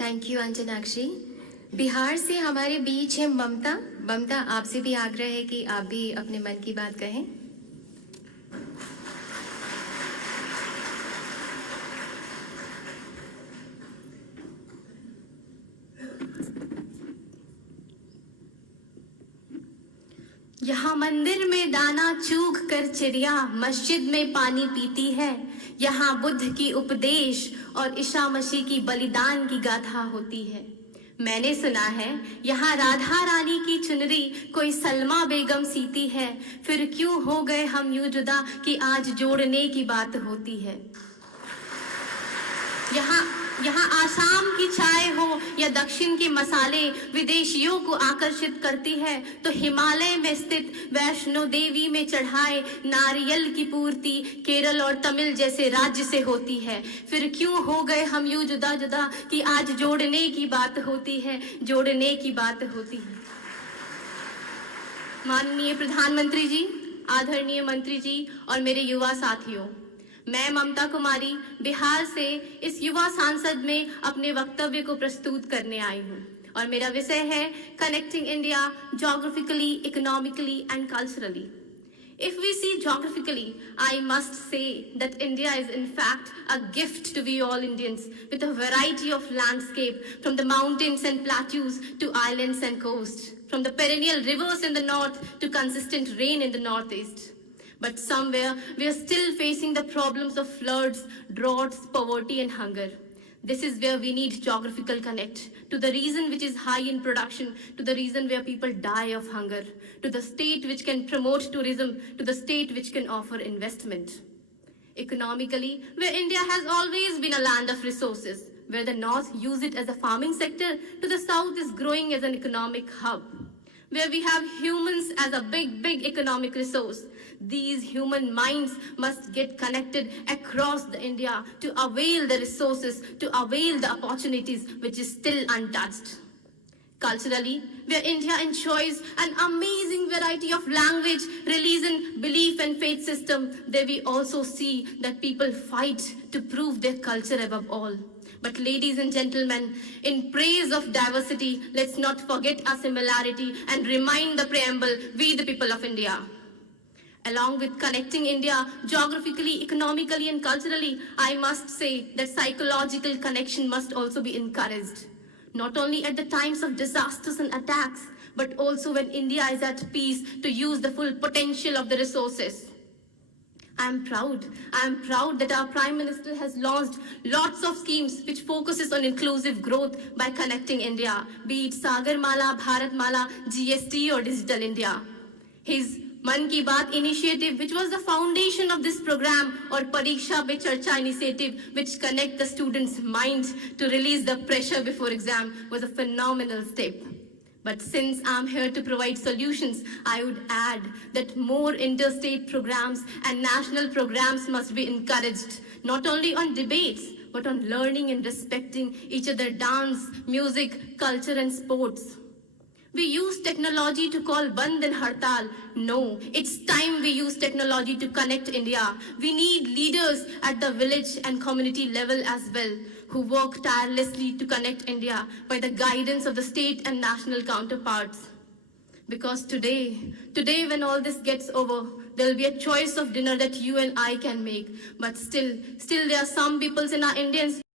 Thank you Anjanakshi. Bihar से हमारे बीच है ममता। ममता, आपसे भी आग्रह है कि आप भी अपने मन की बात कहें। यहाँ मंदिर में दाना चूग कर चिड़िया मस्जिद में पानी पीती है। यहाँ बुद्ध की उपदेश और ईसा मसीह की बलिदान की गाथा होती है। मैंने सुना है यहाँ राधा रानी की चुनरी कोई सलमा बेगम सीती है। फिर क्यों हो गए हम यूं जुदा कि आज जोड़ने की बात होती है। यहाँ आसाम की चाय हो या दक्षिण के मसाले विदेशियों को आकर्षित करती है, तो हिमालय में स्थित वैष्णो देवी में चढ़ाए नारियल की पूर्ति केरल और तमिल जैसे राज्य से होती है। फिर क्यों हो गए हम यूं जुदा जुदा कि आज जोड़ने की बात होती है, जोड़ने की बात होती है। माननीय प्रधानमंत्री जी, आदरणीय मंत्री जी और मेरे युवा साथियों, मैं ममता कुमारी बिहार से इस युवा सांसद में अपने वक्तव्य को प्रस्तुत करने आई हूँ और मेरा विषय है connecting India geographically, economically and culturally. If we see geographically, I must say that India is in fact a gift to we all Indians with a variety of landscape from the mountains and plateaus to islands and coasts, from the perennial rivers in the north to consistent rain in the northeast. But somewhere we are still facing the problems of floods, droughts, poverty and hunger. This is where we need geographical connect to the region which is high in production, to the region where people die of hunger, to the state which can promote tourism, to the state which can offer investment. Economically, where India has always been a land of resources, where the north use it as a farming sector, to the south is growing as an economic hub, where we have humans as a big economic resource. These human minds must get connected across the India to avail the resources, to avail the opportunities which is still untouched. Culturally, where India enjoys an amazing variety of language, religion, belief and faith system, there we also see that people fight to prove their culture above all. But ladies and gentlemen, in praise of diversity, let's not forget our similarity and remind the preamble, we the people of India. Along with connecting India geographically, economically and culturally, I must say that psychological connection must also be encouraged. Not only at the times of disasters and attacks, but also when India is at peace to use the full potential of the resources. I am proud that our Prime Minister has launched lots of schemes which focuses on inclusive growth by connecting India, be it Sagarmala, Bharatmala, GST or Digital India. His Man Ki Baat initiative, which was the foundation of this program, or Pariksha Pe Charcha initiative, which connect the students' minds to release the pressure before exam, was a phenomenal step. But since I'm here to provide solutions, I would add that more interstate programs and national programs must be encouraged, not only on debates, but on learning and respecting each other, dance, music, culture and sports. We use technology to call Band and Hartal. No, it's time we use technology to connect India. We need leaders at the village and community level as well, who work tirelessly to connect India by the guidance of the state and national counterparts. Because today when all this gets over, there will be a choice of dinner that you and I can make. But still there are some peoples in our Indians